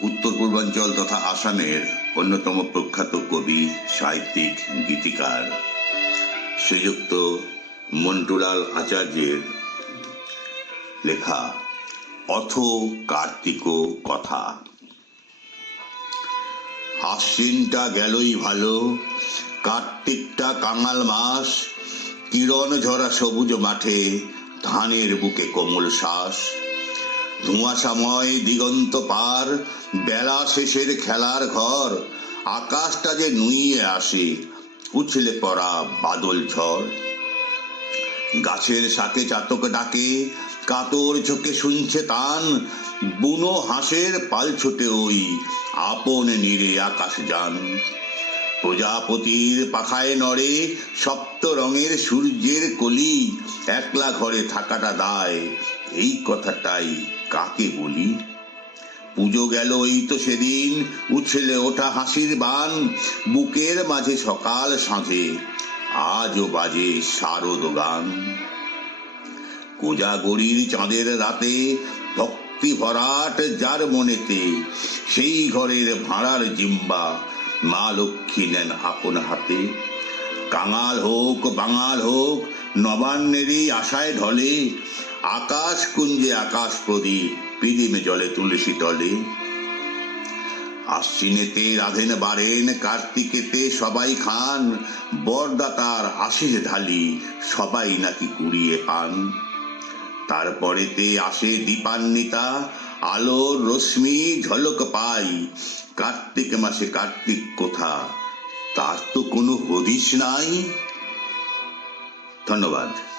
উত্তর পূর্বাঞ্চল তথা আসামের অন্যতম প্রখ্যাত কবি, সাহিত্যিক, গীতিকার শ্রীযুক্ত মন্টুলাল আচার্যের লেখা অথ কার্তিক কথা। আশ্বিনটা গেলই ভালো, কার্তিকটা কাঙাল মাস, কিরণ ঝরা সবুজ মাঠে, ধানের বুকে কোমল শ্বাস। ধোঁয়াশাময় দিগন্ত পার, বেলা শেষের খেলার ঘর, আকাশটা যে নুইয়ে আসে, উছলে পড়া বাদল ঝড়। গাছের শাকে চাতক ডাকে, কাতর চোখে শুনছে তান, বুনো হাঁসের পাল ছোটে ওই আপন নীরে আকাশ যান। প্রজাপতির পাখায় নড়ে সপ্ত রঙের সূর্যের কলি, একলা ঘরে থাকাটা দায়, এই কথাটাই কাকে বলি। পুজো গেল এই তো সেদিন, উছলে ওঠা হাসির বান, বুকের মাঝে সকাল সাঁঝে আজও বাজে শারদ গান। কোজাগরীর চাঁদের রাতে ভক্তি ভরাট যার মনেতে, সেই ঘরের ভাড়ার জিম্বা মা লক্ষ্মী নেন আপন হাতে। কাঙাল হোক বাঙাল হোক, নবান্নেরই আশায় ঢলে, আকাশ কুঞ্জে আকাশ প্রদীপ, পিদিমে জলে তুলসী তলে। আশ্বিনেতে রাধেন বাড়েন, কার্তিকেতে সবাই খান, বরদাতার আশিস ঢালি সবাই নাকি কুড়িয়ে পান। তারপরেতে আসে দীপান্বিতা, আলোর রশ্মি ঝলক পাই, কার্তিক মাসে কার্তিক কোথা, তার তো কোনো হদিশ নাই। ধন্যবাদ।